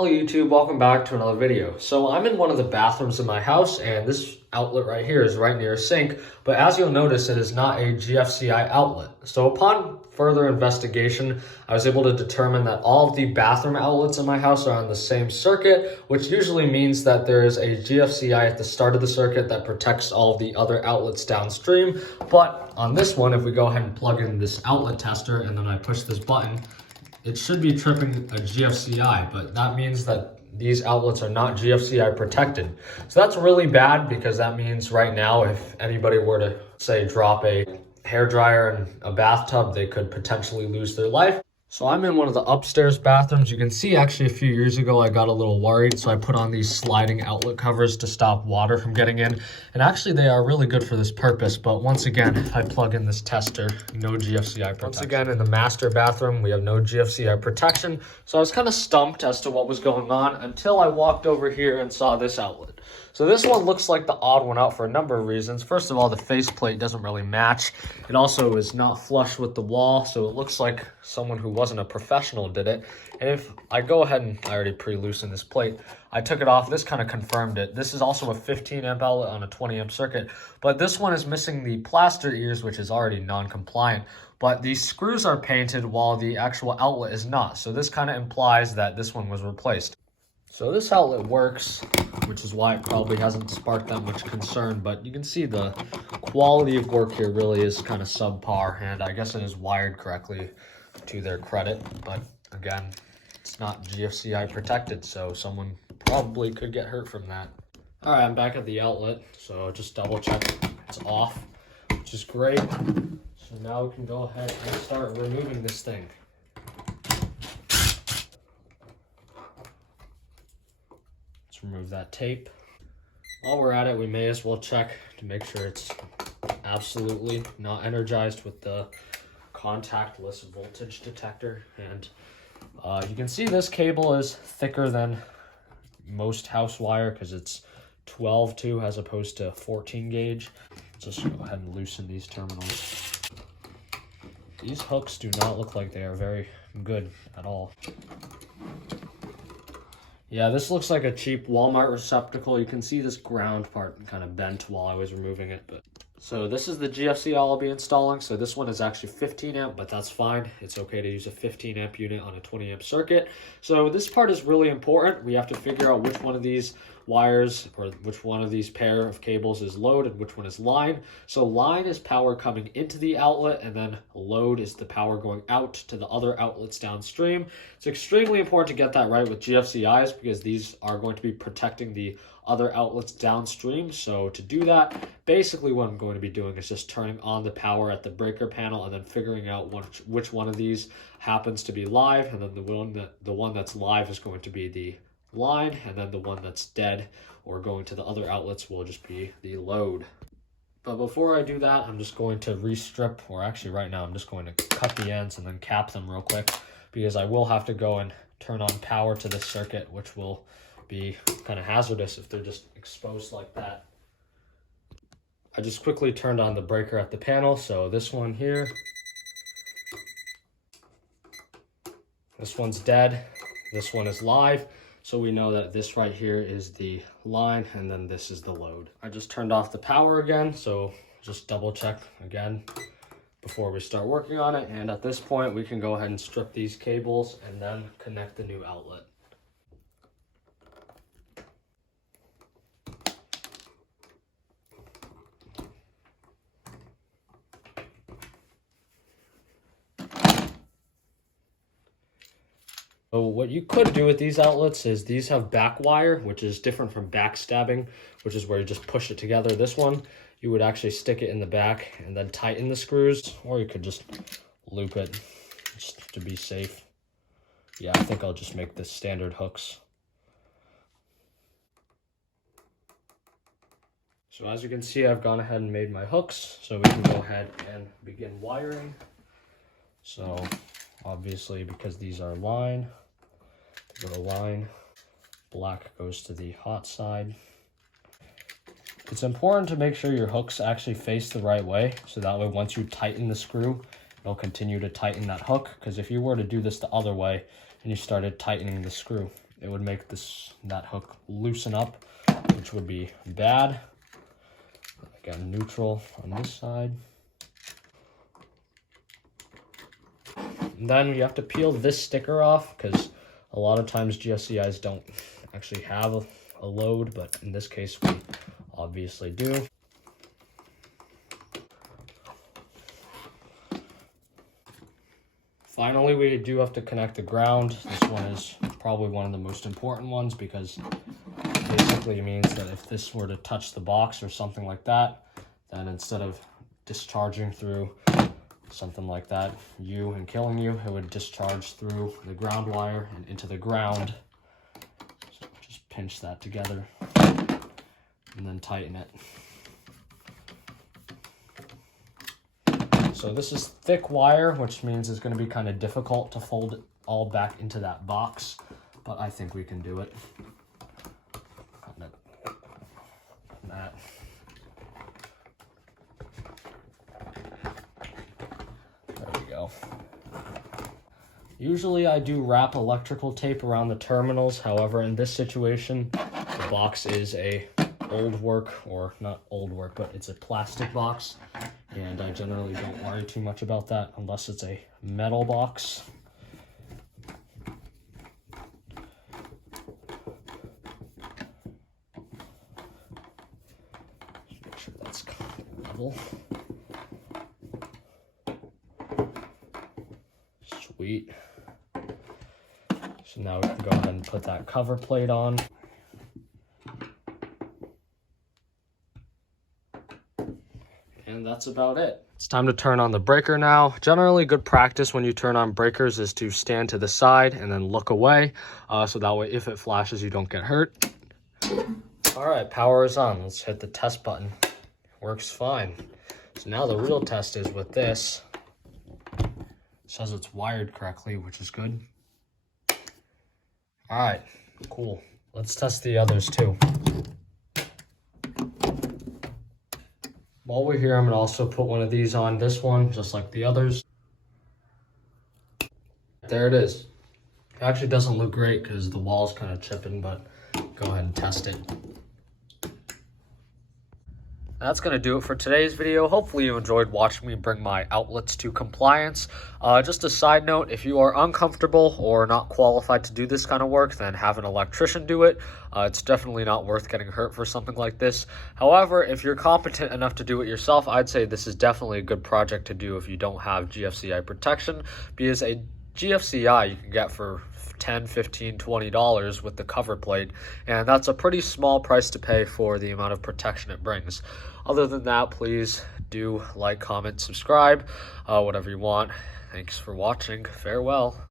Hello YouTube, welcome back to another video. So I'm in one of the bathrooms in my house and this outlet right here is right near a sink, but as you'll notice it is not a GFCI outlet. So upon further investigation, I was able to determine that all of the bathroom outlets in my house are on the same circuit, which usually means that there is a GFCI at the start of the circuit that protects all of the other outlets downstream. But on this one, if we go ahead and plug in this outlet tester and then I push this button, it should be tripping a GFCI, but that means that these outlets are not GFCI protected. So that's really bad because that means right now if anybody were to say drop a hairdryer in a bathtub, they could potentially lose their life. So I'm in one of the upstairs bathrooms. You can see actually a few years ago I got a little worried, so I put on these sliding outlet covers to stop water from getting in. And actually they are really good for this purpose, but once again, if I plug in this tester, no GFCI protection. Once again, in the master bathroom, we have no GFCI protection. So I was kind of stumped as to what was going on until I walked over here and saw this outlet. So this one looks like the odd one out for a number of reasons. First of all, the faceplate doesn't really match. It also is not flush with the wall, so it looks like someone who wasn't a professional did it. And if I go ahead and I already pre-loosened this plate, I took it off. This kind of confirmed it. This is also a 15 amp outlet on a 20 amp circuit, but this one is missing the plaster ears, which is already non-compliant. But these screws are painted while the actual outlet is not. So this kind of implies that this one was replaced. So this outlet works, which is why it probably hasn't sparked that much concern, but you can see the quality of work here really is kind of subpar, and I guess it is wired correctly to their credit, but again, it's not GFCI protected, so someone probably could get hurt from that. All right, I'm back at the outlet, so just double check it's off, which is great. So now we can go ahead and start removing this thing. Remove that tape. While we're at it, we may as well check to make sure it's absolutely not energized with the contactless voltage detector. And you can see this cable is thicker than most house wire because it's 12-2 as opposed to 14 gauge. Just go ahead and loosen these terminals. These hooks do not look like they are very good at all. Yeah, this looks like a cheap Walmart receptacle. You can see this ground part kind of bent while I was removing it. But so this is the GFCI I'll be installing. So this one is actually 15 amp, but that's fine. It's okay to use a 15 amp unit on a 20 amp circuit. So this part is really important. We have to figure out which one of these wires or which one of these pair of cables is load and which one is line. So line is power coming into the outlet, and then load is the power going out to the other outlets downstream. It's extremely important to get that right with GFCIs because these are going to be protecting the other outlets downstream. So to do that, basically what I'm going to be doing is just turning on the power at the breaker panel and then figuring out which one of these happens to be live, and then the one that's live is going to be the line, and then the one that's dead or going to the other outlets will just be the load. But before I do that, I'm just going to restrip, or actually right now I'm just going to cut the ends and then cap them real quick because I will have to go and turn on power to this circuit, which will be kind of hazardous if they're just exposed like that. I just quickly turned on the breaker at the panel, so this one here, this one's dead, this one is live. So we know that this right here is the line and then this is the load. I just turned off the power again, so just double check again before we start working on it. And at this point, we can go ahead and strip these cables and then connect the new outlet. So what you could do with these outlets is these have back wire, which is different from backstabbing, which is where you just push it together. This one, you would actually stick it in the back and then tighten the screws, or you could just loop it just to be safe. Yeah, I think I'll just make this standard hooks. So as you can see, I've gone ahead and made my hooks, so we can go ahead and begin wiring. So obviously, because these are line, go to line, black goes to the hot side. It's important to make sure your hooks actually face the right way, so that way once you tighten the screw, it'll continue to tighten that hook, because if you were to do this the other way and you started tightening the screw, it would make that hook loosen up, which would be bad. Again, neutral on this side. And then you have to peel this sticker off because a lot of times GFCIs don't actually have a load, but in this case we obviously do. Finally, we do have to connect the ground. This one is probably one of the most important ones because it basically means that if this were to touch the box or something like that, then instead of discharging through something like that, and killing you, it would discharge through the ground wire and into the ground. So just pinch that together and then tighten it. So this is thick wire, which means it's going to be kind of difficult to fold it all back into that box, but I think we can do it. That. There we go. Usually I do wrap electrical tape around the terminals. However, in this situation, the box is a old work, or not old work, but it's a plastic box. And I generally don't worry too much about that unless it's a metal box. Just make sure that's level. Sweet. So now we can go ahead and put that cover plate on. And that's about it. It's time to turn on the breaker now. Generally, good practice when you turn on breakers is to stand to the side and then look away. So that way, if it flashes, you don't get hurt. All right, power is on. Let's hit the test button. Works fine. So now the real test is with this. It says it's wired correctly, which is good. All right, cool. Let's test the others too. While we're here, I'm going to also put one of these on this one, just like the others. There it is. It actually doesn't look great because the wall's kind of chipping, but go ahead and test it. That's going to do it for today's video. Hopefully you enjoyed watching me bring my outlets to compliance. Just a side note, if you are uncomfortable or not qualified to do this kind of work, then have an electrician do it. It's definitely not worth getting hurt for something like this. However, if you're competent enough to do it yourself, I'd say this is definitely a good project to do if you don't have GFCI protection, because a GFCI you can get for $10, $15, $20 with the cover plate, and that's a pretty small price to pay for the amount of protection it brings. Other than that, please do like, comment, subscribe, whatever you want. Thanks for watching. Farewell.